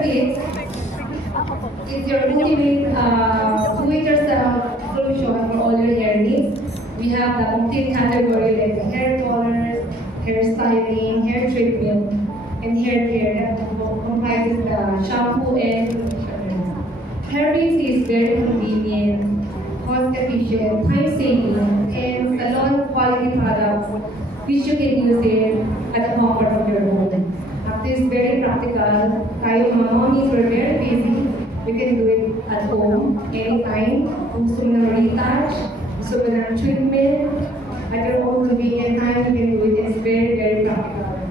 Hairfix is your ultimate do-it-yourself solution for all your hair needs. We have the complete category like the hair colors, hair styling, hair treatment, and hair care that comprises the shampoo and conditioner. Hairfix is very convenient, cost efficient, time saving, and salon quality products which you can use it at the comfort of your home. This is very practical. Tayo mga mommies, we're very busy. We can do it at home, anytime. Kung gusto mo ng retouch, gusto mo ng treatment, at your own convenient time, you can do it. It's very, very practical.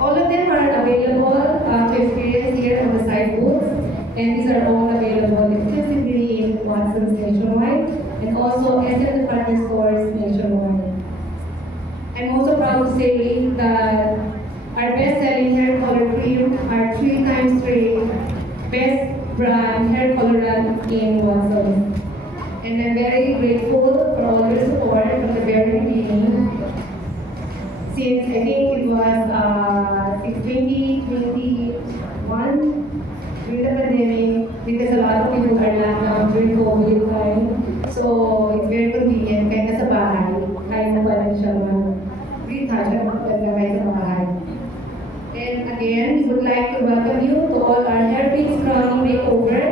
All of them are available to experience here on the side booths, and these are all available exclusively in Watson's nationwide, and also SM department stores nationwide. I'm also proud to say that our best-selling hair color cream are 3x3 best brand hair colorant in Watsons. And I'm very grateful for all your support from the very beginning. Since I think it was 2021, during the pandemic, because a lot of people are locked down during COVID time. So it's very convenient, kahit nasa bahay, kaya mo pa rin siya mag-retouch at maglagay sa bahay. And again, we would like to welcome you to all our Hairfix crowning makeover.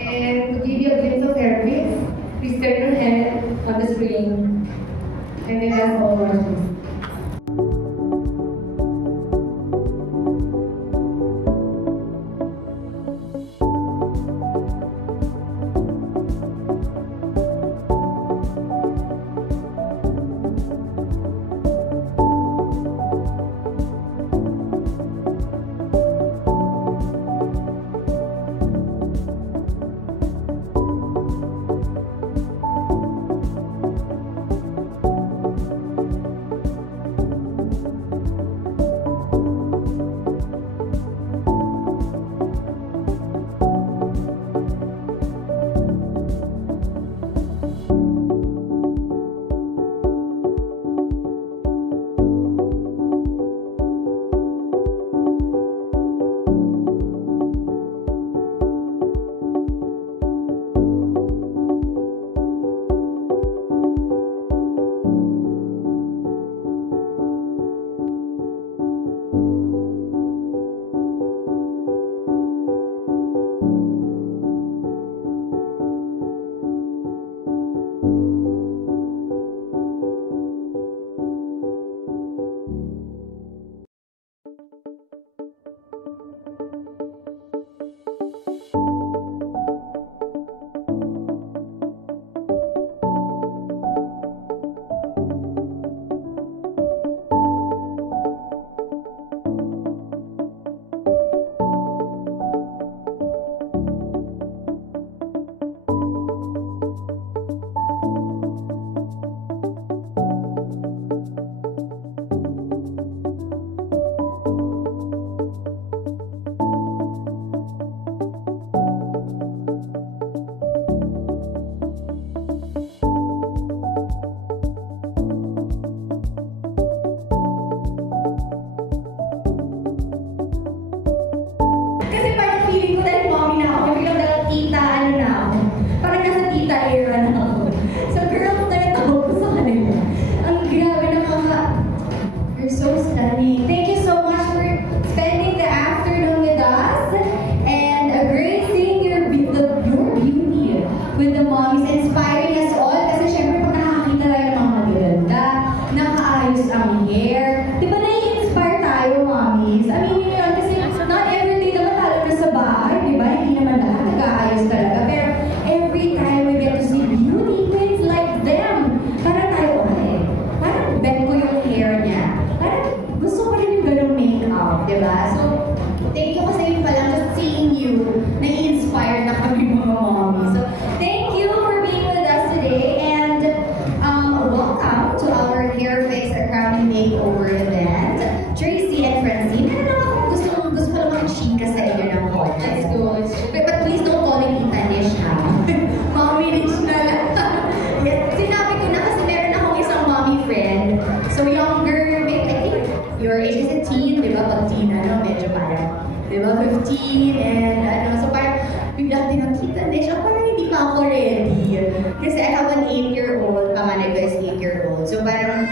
And to give you a glimpse of Hairfix, please turn your head on the screen. And then that's all for us. di ba, 15, and ano, so parang biglang tinakita na siya, parang hindi pa ako ready. Kasi I have an 8-year-old, panganay ko is 8-year-old. So parang,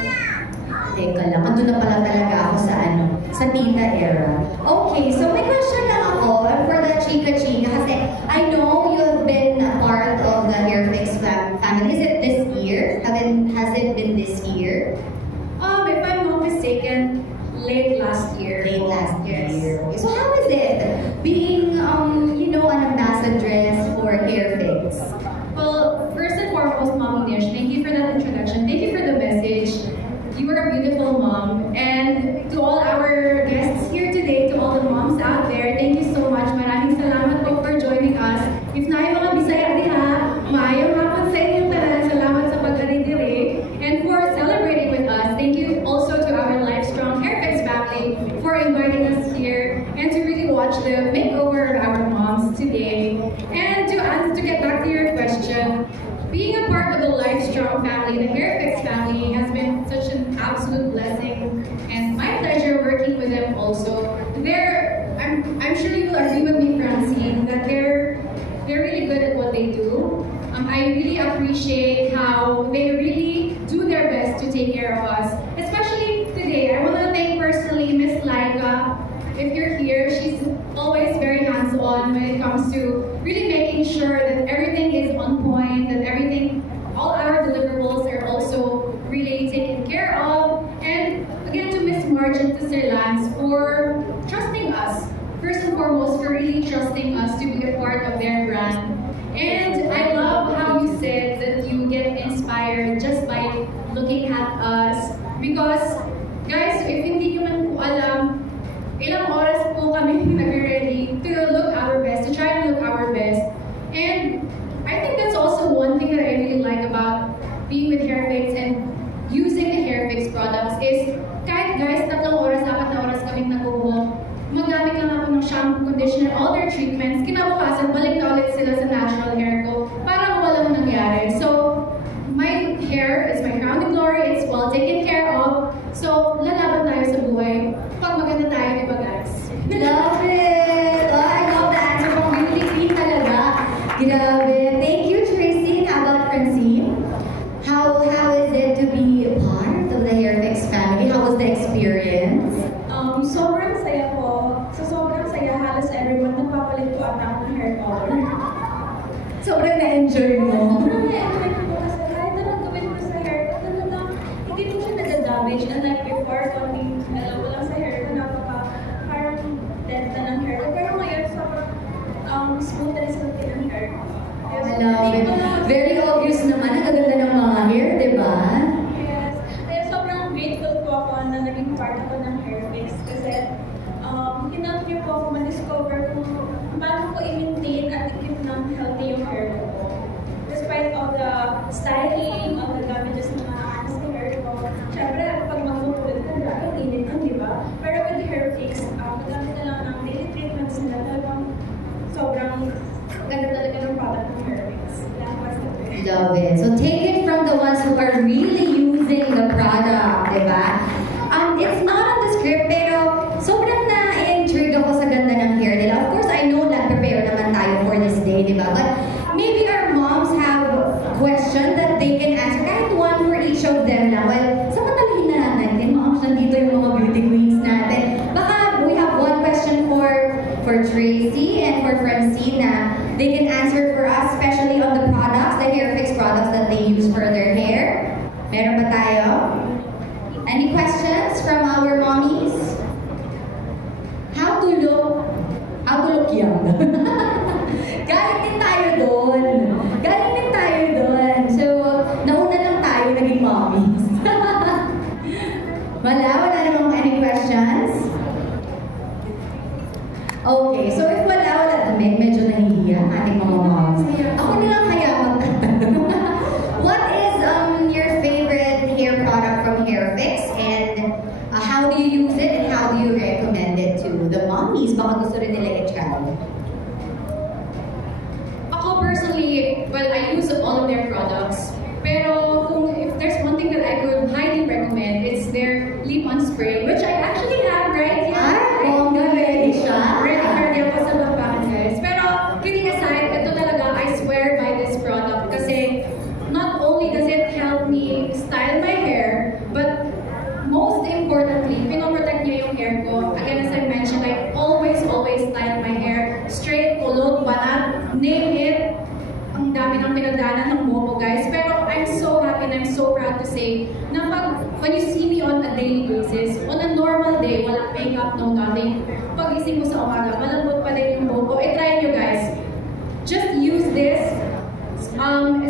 teka lang, andun na pala talaga ako sa ano, sa tita era. Okay, so may question lang ako for the chika-chika kasi I know you've been a part of the Hairfix family. Is it this year? Has it been this year? If I'm not mistaken, late last year. Late last Yes. year. Okay. So how is it being, you know, an ambassadress for Hairfix? Well, first and foremost, Mommy Nish, thank you for that introduction. Thank you for the message. You are a beautiful mom. And to all our guests here today, to all the moms out there, thank you so much. Maraming salamat po for joining us. If na yung mga Bisaya diha, maayong hapon sa inyong tanan. Salamat sa pag-aridiri and for celebrating with us. Thank you also to our Livestrong Hairfix family for inviting us here and to really watch the makeover of our moms today. And to get back to your question, being a part of the Livestrong family, the Hairfix family, has been such an absolute blessing and my pleasure working with them also. I'm sure you will agree with me, Francine, that they're really good at what they do. I really appreciate how they really do their best to take care of us, especially today. I want to thank personally Miss Laika. If you're here, she's always very hands-on when it comes to really making sure that everything is on point, that all our deliverables are also really taken care of. And again, to Miss Marge and to Sir Lance for trusting us. First and foremost, for really trusting us to be a part of their brand. And I love how you said that you get inspired just by looking at us. Because, guys, if hindi nyo man po alam, ilang oras po kami nag-ready to look our best, to try and look our best. And I think that's also one thing that I really like about being with Hairfix and using the Hairfix products is kahit guys, 3 oras, 4 na oras kami nag-uwalk, magamit lang ako ng shampoo, conditioner, all their treatments, kinabukasan, balik na ulit sila sa natural hair ko para walang nangyari. So, my hair is my crown and glory, it's well taken care of. So, lalaban tayo sa buhay pag maganda tayo, di ba guys? Love it! Oh, I love the answer from Beauty Queen talaga. Grabe. Thank you, Tracy. How about Francine? How is it to be a part of the Hairfix family? How was the experience? Sobrang saya po. So, sobrang saya. Halos everyone nagpapalit po ata ng hair color. Sobrang na-enjoy mo. Sobrang na-enjoy ko po kasi kahit anong gawin ko sa hair ko, talagang hindi po siya nag-damage. Unlike before, konting alam ko lang sa hair ko, parang dead na ng hair ko. Pero ngayon, sobrang smooth and silky ng hair ko. I love it. Very obvious naman. Ang gaganda ng mga hair, di ba? Yes. Kaya sobrang grateful po ako na naging part ako ng Hairfix kasi hinap niyo po ako ma-discover kung paano ko i-maintain at i-keep ng healthy yung hair ko. Despite all the styling, all the damages na maaano sa hair ko. Siyempre, pag magpupulit ka, grabe, init nun, di ba? Pero with Hairfix, magamit na lang ng daily treatments nila. Talagang sobrang ganda talaga ng product ng Hairfix. Love it. So take it from the ones who are really using the product, di ba? It's not on the script, pero sobrang na-intrigue ako sa ganda ng hair nila. Of course, I know nag-prepare naman tayo for this day, di ba? But maybe our moms have questions that they can answer. Kahit one for each of them lang. Well, samantalahin na natin, moms, nandito yung mga beauty queens natin. Baka we have one question for Tracy and for Francine na they can answer for us, especially on the products, the Hairfix products that they use for their hair. Meron ba tayo? Any questions from our mommies? How to look young? Galing din tayo doon. So, nauna lang tayo naging mommies. Wala namang any questions? Okay, so if wala, medyo nahihiya ating mga moms. Ako na lang kaya magtatanong. What is your favorite hair product from Hairfix and how do you use it and how do you recommend it to the mommies? Baka gusto rin nila i-try. Ako personally, well, I use all of their products. Pero if there's one thing that I could highly recommend, it's their leave-on spray, which I actually have right here. Bongga, ready siya. paggising mo sa umaga, malambot pa din yung buhok ko. Try nyo guys. Just use this,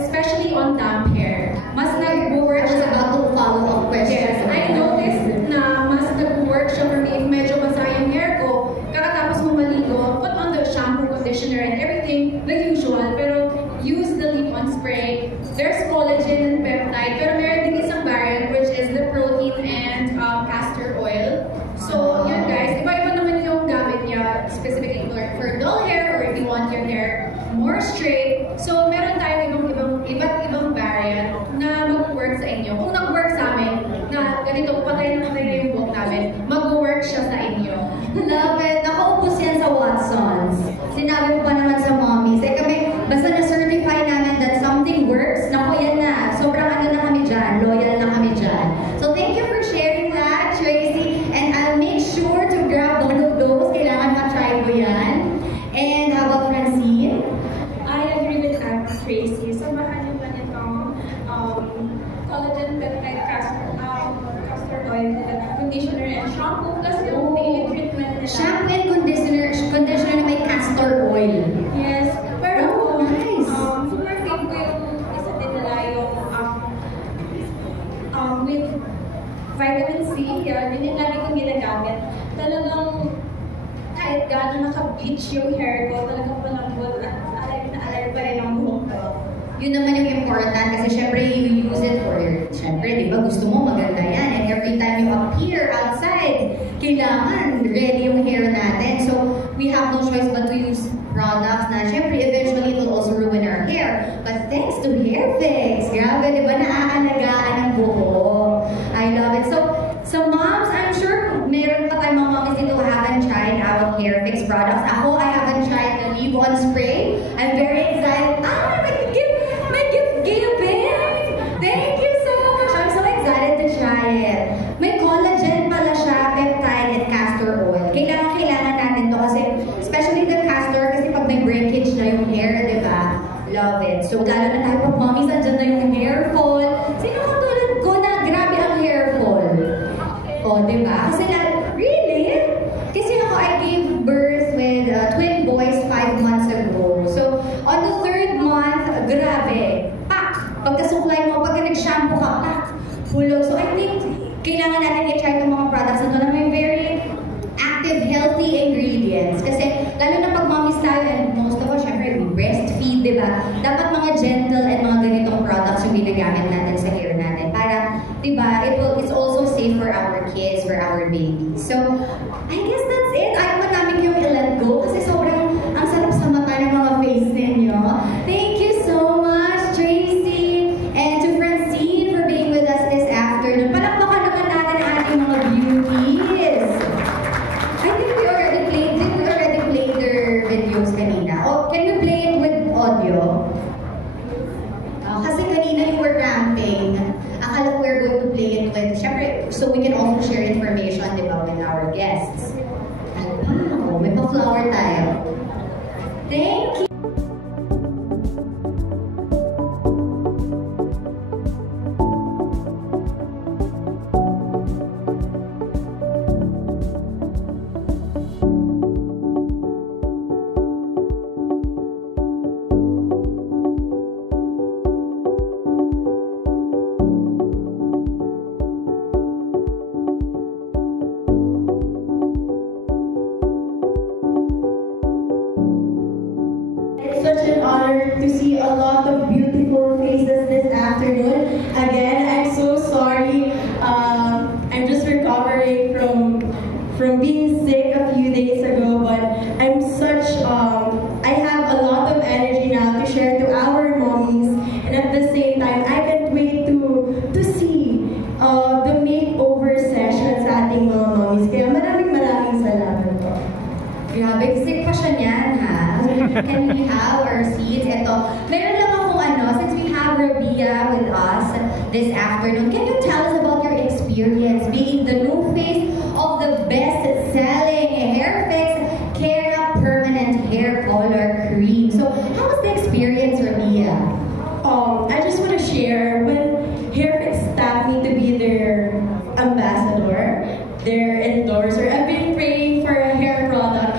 especially on damp hair. Mas nag-work I was about to follow up questions. Yes, I noticed na mas nag-work siya for me if medyo basa yung hair ko. Kakatapos mo maligo, put on the shampoo, conditioner, and everything, the usual. Pero use the leave-on spray. There's collagen and peptide, pero meron din isang variant which is the protein and castor oil. So, yun guys, iba-iba naman yung gamit niya specifically for dull hair or if you want your hair more straight. So, meron tayong iba't ibang variant na mag-work sa inyo. Kung nag-work sa amin, na ganito, patay na yung buhok namin, mag-work siya sa inyo. Love it. Nakaupos yan sa Watsons. Sinabi ko pa naman sa mommies. Kami, basta na-certify namin that something works, naku yan na. Sobrang ano na kami dyan. Loyal na kami dyan. So thank you for sharing that, Tracy. And I'll make sure to grab one of those. Kailangan ma-try ko yan. And how about Francine? I agree with Tracy. So, mahal yung ganitong collagen peptide castor oil, conditioner, and shampoo. Kasi yung daily treatment nila. Shampoo and conditioner na may castor oil. Yes. Pero Oh, nice. super fave ko yung isa din nila yung with vitamin C. Yun yung lagi kong ginagamit. Talagang kahit gano'n naka-bleach yung hair ko, talagang malambot at alay pa rin ang buhok ko. Yun naman yung important kasi syempre you use it for, syempre, di ba, gusto mo maganda yan. And every time you appear outside, kailangan ready yung hair natin. So, we have no choice but to use products na syempre, eventually it will also ruin our hair. But thanks to Hair Fix, grabe, di ba, naaalagaan ang buhok. I love it. So moms, I'm sure meron pa tayong mga moms dito who haven't tried our Hair Fix products. Ako, I haven't tried the leave-on spray. I'm very excited. May gift giving! Thank you so much! I'm so excited to try it. May collagen pala siya, peptide, and castor oil. Kailangan natin to kasi, especially the castor, kasi pag may breakage na yung hair, di ba? Love it. So, lalo na tayo pag mommies, andyan na yung hair fall. Sino katulad ko na grabe ang hair fall? O, di ba? Kasi really? Kasi ako, I gave birth with twin boys 5 months ago. So, on the 3rd month, grabe. Pak! Pagkasuklay mo, pagka nag-shampoo ka, pak! Hulog. So, I think, kailangan natin i-try itong mga products na ito na may very active, healthy ingredients. Kasi, lalo na pag mommies tayo, and most of us, syempre, we breastfeed, di ba? Dapat mga gentle and mga ganitong products yung ginagamit natin sa hair natin. Para, di ba, it's also safe for our kids, for our babies. So, I guess that's it. Ayaw mo namin yung i-let go kasi sobrang ang sarap sa mata ng mga face ninyo. Thank you so much, Tracy, and to Francine for being with us this afternoon. Palakpakan naman natin ang ating mga beauties. I think we already played their videos kanina. Oh, can we play it with audio? Kasi kanina you were ramping. Akala ko we're going to play it with, syempre, so we can also share information, di ba, with our guests. Wow, may pa-flower tayo. Thank you! Such an honor to see a lot of beautiful faces this afternoon. Again, I'm so sorry. I'm just recovering from being sick a few days ago, but I'm such, I have a lot of energy now to share to our mommies, and at the same time, I can't wait to see the makeover session sa ating mga mommies. Kaya maraming salamat po. Grabe, sick pa siya niyan, ha? Can we have our seats? Ito, meron lang akong since we have Rabia with us this afternoon, can you tell us about your experience being the new face of the best-selling Hair Fix Kera Permanent Hair Color Cream? So, how was the experience, Rabia? I just want to share, when Hair Fix staff me to be their ambassador, their endorser, I've been praying for a hair product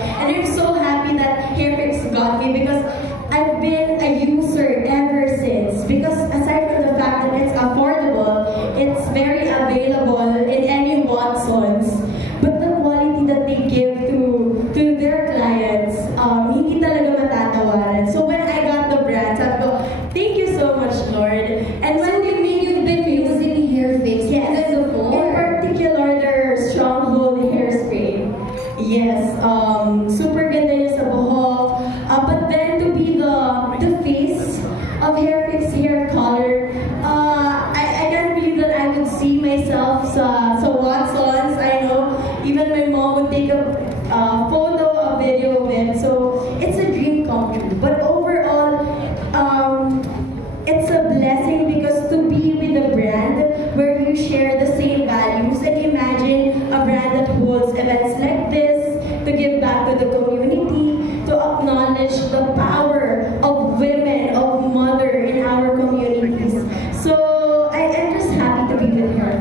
to the community to acknowledge the power of women, of mother in our communities. So I'm just happy to be with her.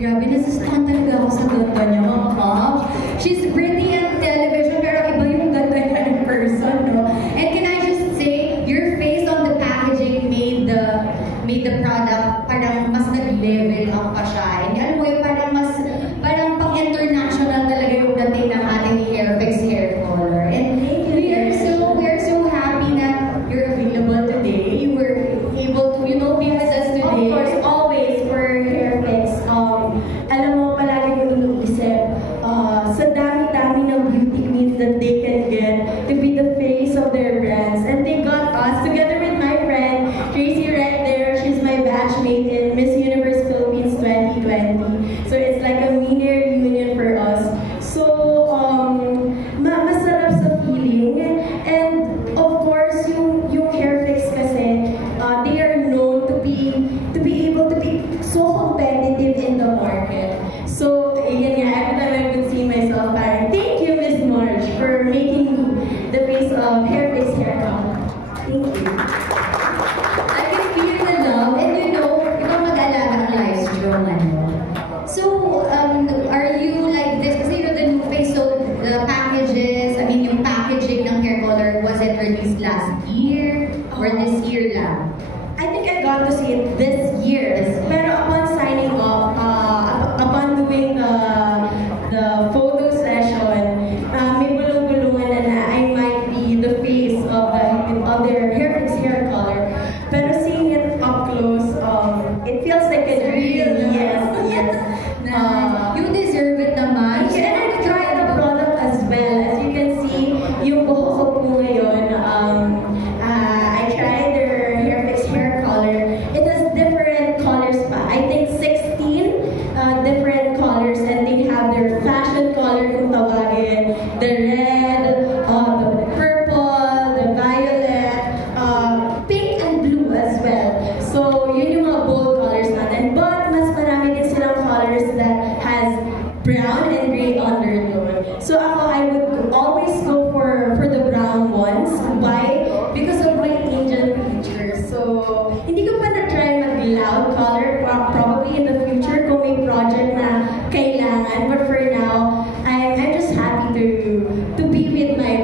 Grabe, nasustahan talaga ako sa ganda niya, mga mom. She's pretty on television, pero iba yung ganda niya in person, no? And can I just say, your face on the packaging made the product parang mas nag-level up pa siya. And alam mo yun, parang pang-international talaga yung dating ng ating Hairfix hair color. And we are so happy that you're available today. You were able to, be with us today. Of course, always for Hairfix. Alam mo, palagi ko iniisip, sa dami-dami ng beauty queens that they can get to be the face of their brands. And they got us, together with my friend, Tracy right there. She's my batchmate in Miss Universe Philippines 2020. So it's like a mini reunion for us. So, masarap sa feeling. And of course, yung Hairfix kasi, they are known to be able to be so competitive in the market. So, yun nga, every time I would see myself, parang, thank you, Miss Marge, for making me the face of Hairfix hair color. Thank you. I can feel the love, and ikaw mag-alaga ng live stroke, So, are you like this? Kasi the new face, so the packages, yung packaging ng hair color, was it released last year? Or this year lang? I think I got to see it this year. Pero upon signing off, upon doing the photo session, may bulong-bulungan na I might be the face of their Hairfix hair color. Pero seeing it up close, it feels like a dream. Yes. You deserve it naman. And I've tried the product as well. As you can see, yung buhok ko po ngayon, I tried their Hairfix hair color. It has different colors pa. I think 16 different colors, and they have their fashion color kung tawagin. The red, the purple, the violet, pink and blue as well. So yun yung mga bold colors natin. But mas marami din silang colors that has brown and gray undertone. So I would always go for the brown ones. Why? Because of my angel features. So hindi ko pa na-try mag-loud color. Probably in the future kung may project na kailangan. But for now, I'm just happy to be with my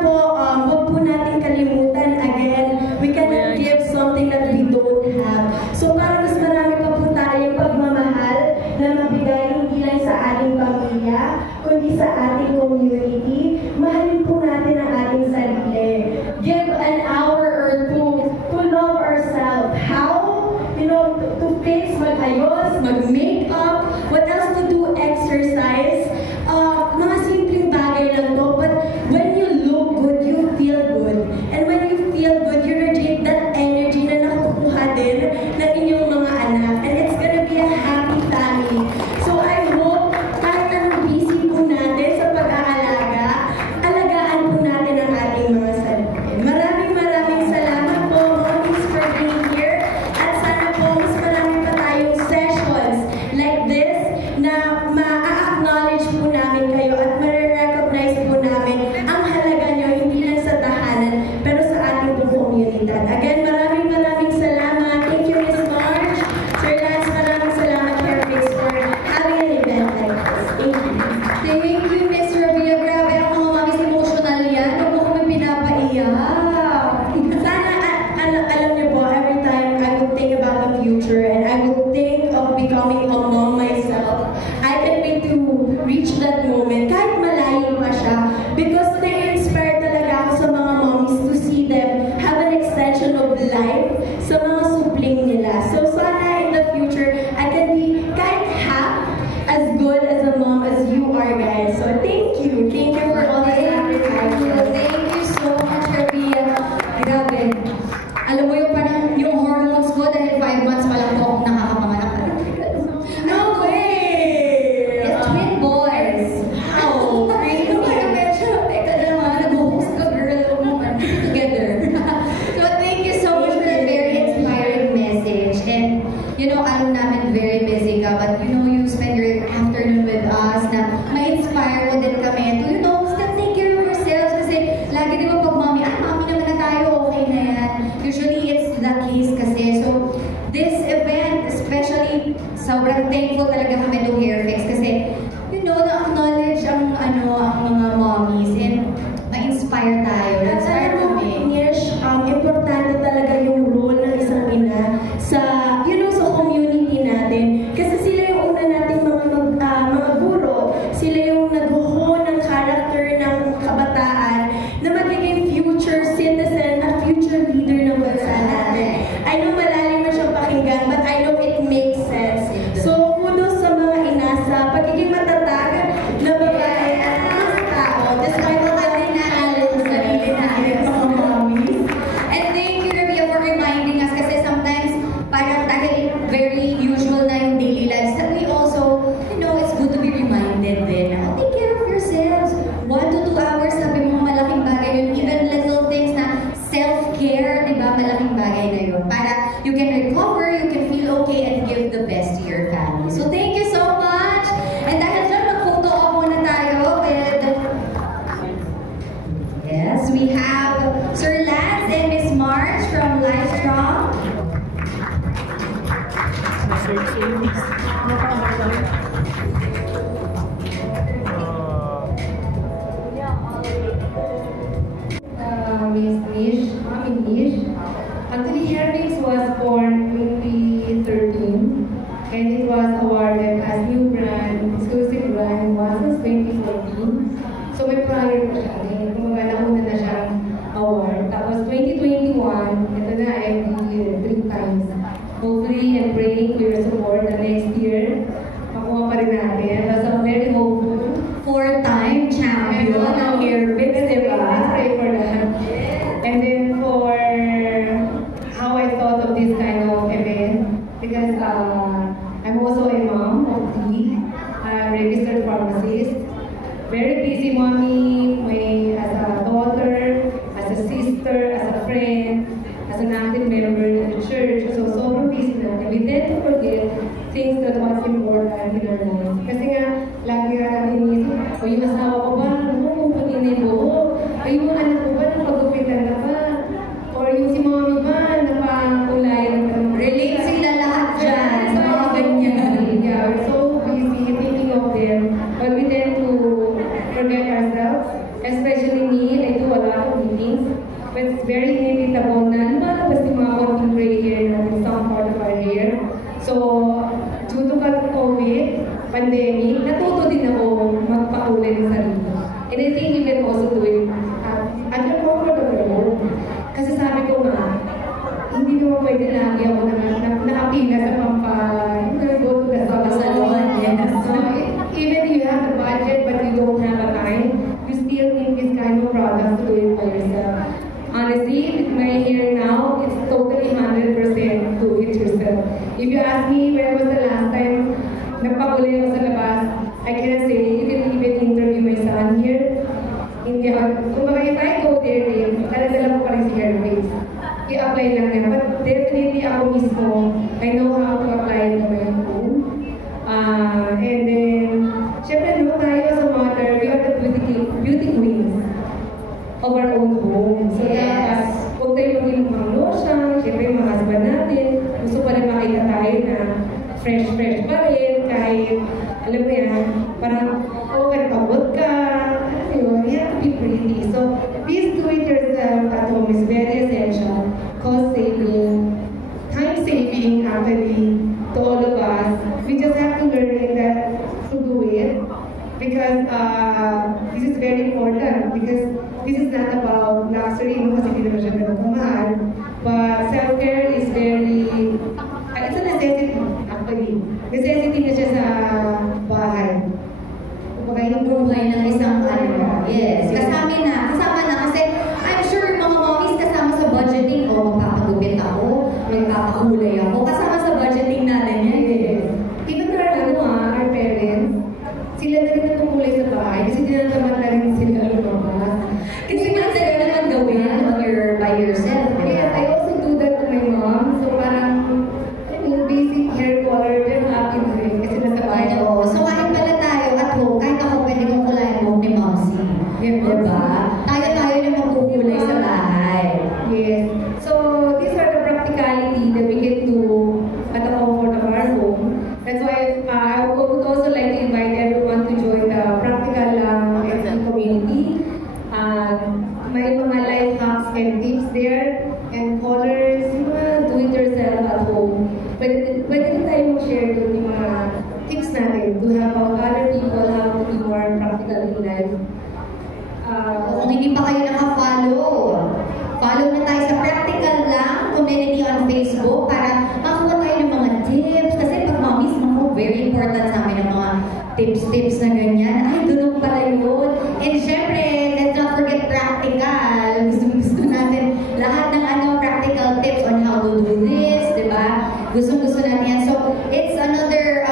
sana po, huwag po natin kalimutan again, we cannot give something that we don't have. So para mas marami pa po tayong pagmamahal na mabigay hindi lang sa ating pamilya, kundi sa ating community, mahalin po natin ang ating sarili. Give an hour or two to love ourselves. How? You know, to fix, mag-ayos, mag-makeup, what else to do, exercise. Mga simpleng bagay lang to, but when you look good, you feel good. And when you feel good, you radiate that energy na nakukuha din ng inyong mga anak. And it's gonna be a happy family. So I hope, kahit anong busy po natin sa pag-aalaga, alagaan po natin ang ating mga sarili. Maraming salamat po, mommies, for being here. At sana po, mas marami pa tayong sessions like this na ma-acknowledge po namin kayo at ma-recognize po namin ang halaga nyo, hindi lang sa tahanan, pero sa ating pong komunidad. Again, maraming salamat. Thank you, Ms. March. Sir Lance, maraming salamat, Fairfix, for having an event like this. Thank you. Thank you, Miss Rabia. Grabe, ang mga mamis emotional yan. Huwag mo kami pinapaiyak. Sana, alam niyo po, every time I would think about the future and I would think of becoming a mom myself, I can't wait to reach that moment, kahit malayo pa siya, because na-inspire talaga ako sa mga moms to see them have an extension of life sa mga supling nila. So sana in the future, I can be kahit half as good as a mom as you are, guys. So thank you for all the sacrifices. Thank you so much, Rabia. Grabe. Alam mo yung parang yung hormones ko dahil 5 months pa lang po akong nakakapanganak. No way! It's twin boys. How? Really? Parang medyo, teka naman, nag-host ka, girl. Huwag mo man. Together. So thank you so much for that very inspiring message. And, you know, alam namin very busy ka, but you know, you spend your afternoon with us na ma-inspire mo din kami to, you know, still take care of yourselves. Kasi lagi di ba pag mami naman na tayo, okay na yan. Usually it's the case kasi. So, this event, especially, sobrang thankful talaga kami to Hairfix kasi, you know, na-acknowledge ang mga mommies and ma-inspire tayo. At Na-inspire alam mo, kami. Nish, importante talaga yung role ng isang ina sa, you know, sa community natin. Kasi sila yung una nating mga guro, sila yung nag-hone ng character ng kabataan na magiging future citizen at future leader ng bansa natin. I know malalim na siyang pakinggan, but I know it makes sense. So, kudos sa mga ina sa pagiging matatag na babae at mga tao, despite the ating naalala sa sarili natin, mga mommies. And thank you, Rabia, for reminding us kasi sometimes parang dahil very usual na yung daily lives that we also, you know, it's good to be reminded din na take care of yourselves. 1 to 2 hours, sabi mo, malaking bagay yun. Even little things na self-care, di ba, malaking bagay na yun. Para you can recover, you can feel okay, and give the best to your family. So thank you so much! And dahil dyan, mag-photo op muna tayo with... Yes, we have Sir Lance and Miss March from Livestrong. Miss Nish, Mami Nish. Actually, Hairfix was born 2013 and it was awarded as new brand, exclusive brand was 2014. So may prior pa siya. Kumbaga nauna na siyang award. Tapos 2021, ito na every year, 3 times. Hopefully and praying for your support the next year. Makuha pa rin natin. So I'm very hopeful. 4-time champion ng Hairfix, di ba? Let's pray for that. And then for how I thought of this kind of event, because I'm also a mom, it's very inevitable na lumalabas yung mga konting gray hair natin, some part of our hair. So, due to COVID, pandemic, natuto din ako magpakulay ng sarili. And I think you can also do it at your comfort of your home. Kasi sabi ko nga, hindi naman pwede lagi ako nakapila sa go to the salon. Yes. So, even if you have the budget but you don't have a time, you still need this kind of product to do it for yourself. Honestly, with my hair now, it's totally 100% do it yourself. If you ask me when was the last time nagpakulay ako sa labas, I cannot say. You can even interview my son here. Kung if I go there din, dala-dala ko pa rin si hair fix. I-apply lang niya. But definitely ako mismo, I know how to apply it on my own. And then, syempre no, tayo as a mother, we are the beauty queens of our own home. So dapat, huwag tayo maging mga lotion, syempre yung mga husband natin, gusto pa rin makita tayo na fresh pa rin, kahit, alam mo yan, parang, pagod ka, you have to be pretty. So, please do it yourself at home is very essential. Cost saving, time saving actually to all of us. We just have to learn that to do it because this is very important because this is not about luxury, no, kasi hindi naman siya ganun kamahal. But self-care is very, it's a necessity actually. Necessity na siya sa bahay. Kumbaga yung buhay ng isang ano. Yes. Kasama na kasi I'm sure mga mommies kasama sa budgeting. Magpapagupit ako, magpapakulay ako. Kasama sa budgeting natin yan. Yes. Even our parents, sila na rin natukulay sa bahay kasi tinatamad na rin sila lumabas. Kasi madali naman gawin by yourself. Yes, I also do that to my mom. So parang, basic hair color, they're happy na rin kasi nasa bahay. Oo. So kahit pala tayo at home, kahit ako pwede kong kulayan mo ni Momsy. Diba? Tayo na magkukulay sa bahay. Yes. So these are the practicality that we can do at the comfort of our home. That's why I would also like to invite everyone to join the practical FB community. May mga life hacks and tips there and colors, do it yourself at home. Pwede din tayo mag-share doon yung mga tips natin to help out other people how to be more practical in life. Kung hindi pa kayo naka-follow, follow na tayo sa Practical Lang community on Facebook para makakuha tayo ng mga tips. Kasi pag mommies, very important sa amin ang mga tips na ganyan. Ay, dunong pala yun. And syempre, let's not forget practical. Gusto natin lahat ng practical tips on how to do this, di ba? Gusto natin yan. So, it's another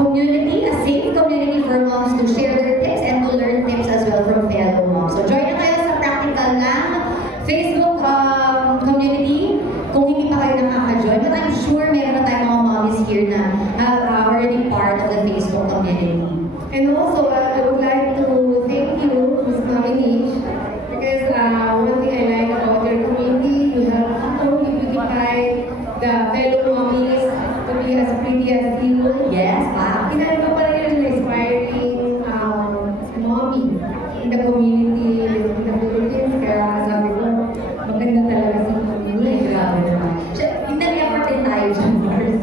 community, a safe community for moms to share their tips and to learn tips as well from fellow moms. So, join na kayo sa Practical Lang Facebook community. Kung hindi pa kayo nakaka-join, but I'm sure meron na tayong mga mommies here na are already part of the Facebook community. And also, I would like to thank you, Ms. Mami, because one thing I like about your community, you have people, you beautify the fellow mommies to be as pretty as you. Yes, Kinala mo pala yun na inspiring mommy in the community, in the Philippines, kaya sabi ko, maganda talaga sa community. Ay, grabe naman. Nag-effort din tayo dyan, Mars.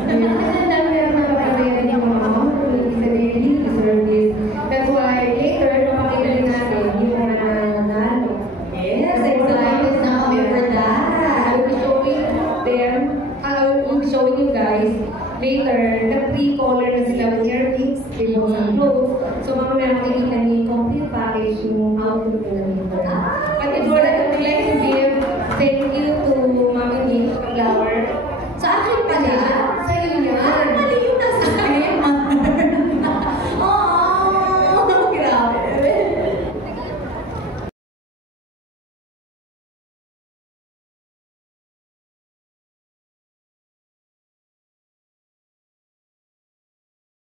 That's why later, napakita rin natin yung mga nalo. Yes, excited na kami for that. I will be showing you guys later the pre-color na sila with hair mix, ibang sa clothes. So mamaya makikita niyo yung complete package yung how to do the makeup. But before that, I would like to give thank you